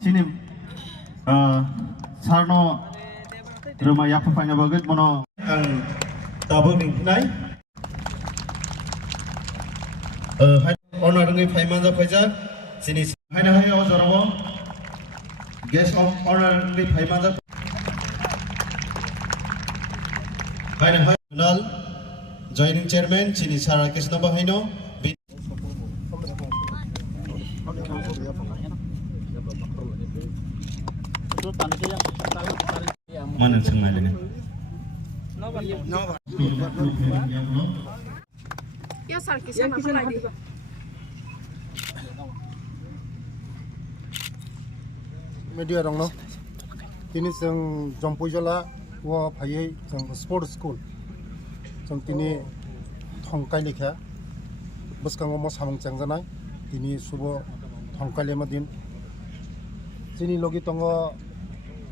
Sini sarno rumah yang pupanya bagus mono tabung ini honor ngai phai manja phaija sini haina hai ojarawo guest of honor ngai phai manja haina hai nal joining chairman sini sara Krishna bahaino mana sengaja ni ya sar kisah apa lagi media rong no tini seng jompujola wo phai seng sport school seng tini thongkai lekha buskango mo samung changjanai tini subo thongkai lema din tini logi tongo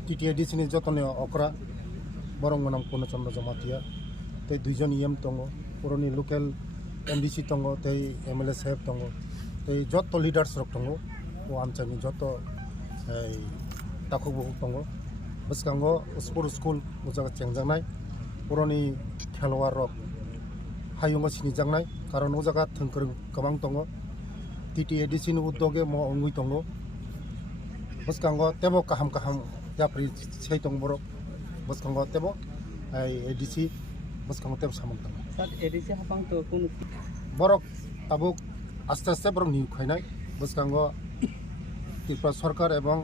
TTID sini jotone okra borong manam kono chandra jamatia te duijon EM tongo puroni local MDC tongo te MLA saheb tongo te joto leaders rok tongo o amchani joto takuk tongo buskango sport school ujaga chengjangnai puroni khelwar rok hayungo sini jangnai karon ujaga thongkrung kabang tongo TTID sini uddoge mo ongui tongo buskango tebo kaham yapri sei tong borok buskango tebo ADC buskango tebo samung tong sat ADC hapang to kono borok tabuk aste aste borok niu khainai buskango Tripura Sarkar এবং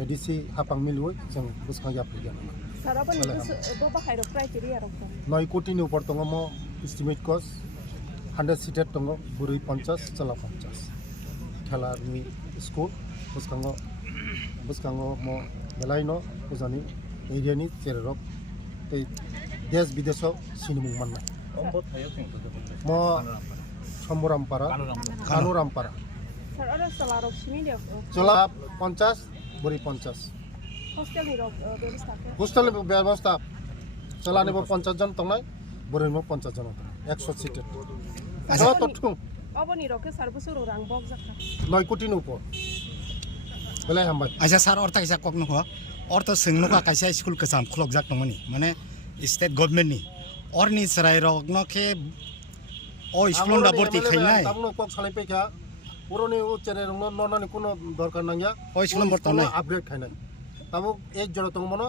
ADC hapang milui jeng buskang yapri gan sarapa ni bo bahai ro criteria ro 9 কোটি ni upor tongo mo estimate cost 100 seated tongo burui 50 chala 50 khelar ni school buskango mo belaino ujani area ni cherok te desh bideso sinimung manna mo Somburampara Kanurampara sar ada salar of sini dia চলা 50 বড়ি 50 hostel ni ro ব্যবস্থা hostel ব্যবস্থা চলা নেব 50 জন তংনাই বড়ি নেব 50 জন 100 সিটের আচ্ছা তো ঠুং aboni ro ke sar busur rang bok jakha 9 কোটি নি উপর বলে হামবাই আচ্ছা স্যার অর্থ কাইসা কক নখ অর্থ সোংনো কা কাইসা স্কুল কসাম খলক জাক নমনি মানে স্টেট গভর্নমেন্ট নি অরনি সরাই রক নখে ও স্কুল না ভর্তি খাইনাই তামনো কক সালাই পেখা পুরনি উচ্চরে ননানি কোনো দরকার নাঙ্গা ও স্কুল বর্তমান নাই আপগ্রেড খাইনাই তামো এক জড় তং মনো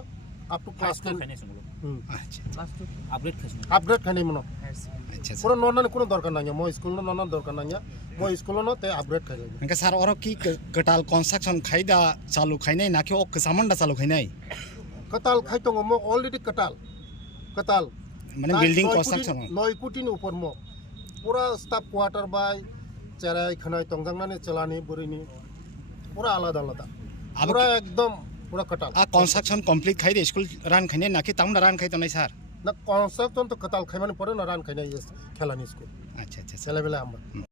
আপ টু ক্লাস 10 খাইনে সঙ্গলো আচ্ছা ক্লাস 2 আপডেট খাইছে আপগ্রেড খাইনাই মনো আচ্ছা পুরো ননানি কোনো দরকার নাঙ্গা মো স্কুল ননানি দরকার নাঙ্গা মো স্কুল ন তে আপগ্রেড খাইনাই এনকা স্যার অর কি কটাল কনস্ট্রাকশন খাইদা চালু খাইনাই নাকি ও কসামন্ডা চালু খাইনাই কতাল খাইতং মো অলরেডি কতাল মানে বিল্ডিং কনস্ট্রাকশন 9 কোটি नि ऊपर मो पूरा स्टाफ क्वार्टर बाय चेराय खनाय तंगजांगनानि चलानि बुरिनि पूरा आलादा पूरा एकदम पूरा कटाल आ कन्स्ट्रक्शन कमप्लीट खाइदे स्कुल रान खाइने नाकि ताउन रान खाइ तनाय सर ना कन्स्ट्रक्शन तो कताल खाइमानि परे ना रान खाइनाय खेलानि स्कुल अच्छा अच्छा चला बेला हम